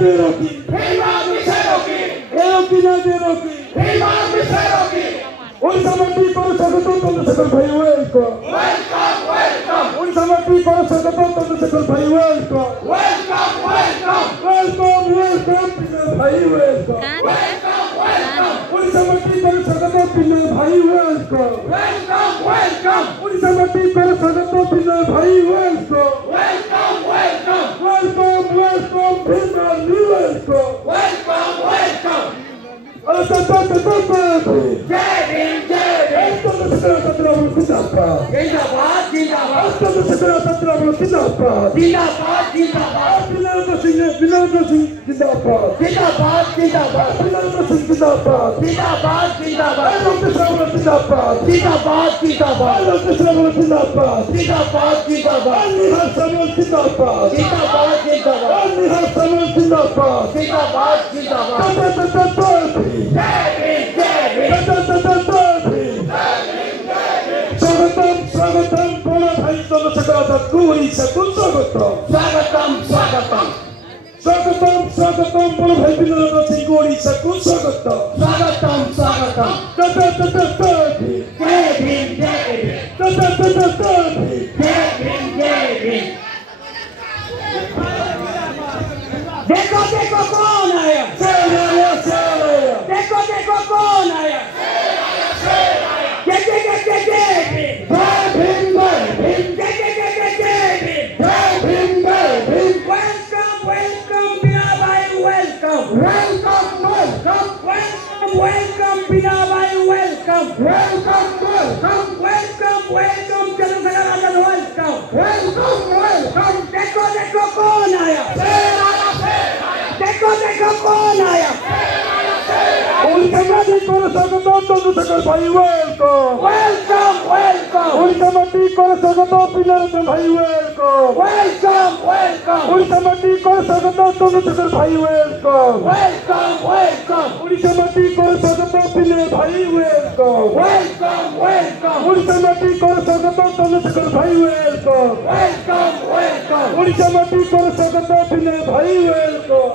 Rocky. Once I'm a people, second on the second pay welcome. Once I'm a people, second on the second pay welcome. Welcome, pay welcome. Once I'm a people, second on the pay welcome. Once I'm a people, second on the pay welcome. Welcome, welcome. Swagatam, Bola Bhaito Sakata, Gui Sakun Swagatam, Bola Bhaito Singori Sakun Swagatam, देखो कौन आया, देखो कौन आया, welcome Bina Bhai, welcome चलो सगाराजन welcome देखो कौन आया, देखो कौन आया, Ultimate Corosagato Sakar Bhai welcome. Ultimate Corosagato Pilar Bhai welcome. Ultimate Corosagato Sakar Bhai welcome. Ultimate Corosagato Pilar Bhai welcome. Ultimate Corosagato Sakar Bhai welcome. Ultimate Corosagato Pilar Bhai welcome.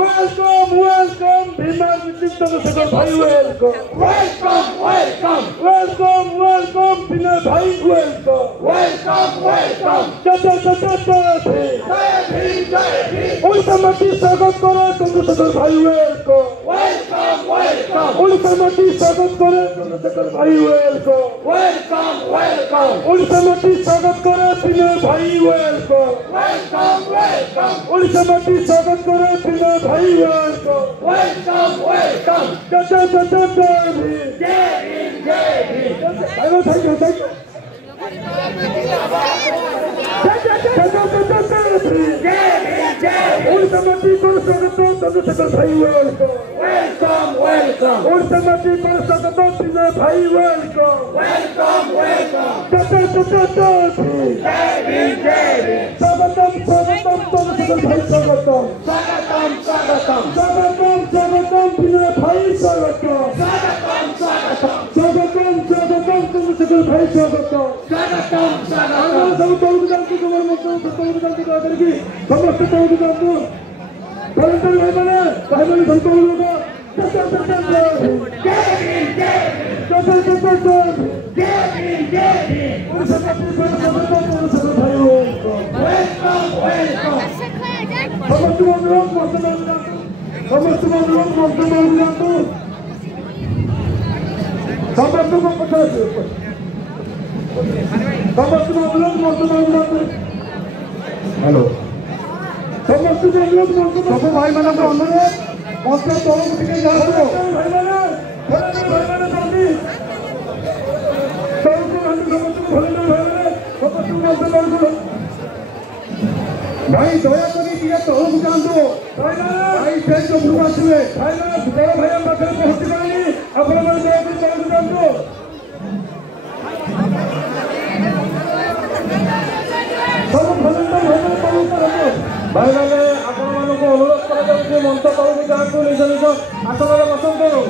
Welcome. Bhima Vichitra Sakar Bhai welcome. Welcome. Bhima Bhai welcome. Jai Ultimate Sagat Kore Tondu Sakar Bhai welcome. Ultimate Sagat Kore Tondu Sakar Bhai welcome. Ultimate Sagat Kore Bhima Bhai welcome. Ultimate Sagat Kore Bhima Bhai welcome. Hello. सब भाई मानक अनुरोध मंच तरफ टिके जाओ भाई दया करी तौक जातु भाई स्टेज उपरकू आसवे भाई बड़ भाई पाखे पहुंची पारे आपण दया तौक जातु सब भाई मैंने आपण मानक अनुरोध कर मंच तरफ जातु निज निज आसन बसतु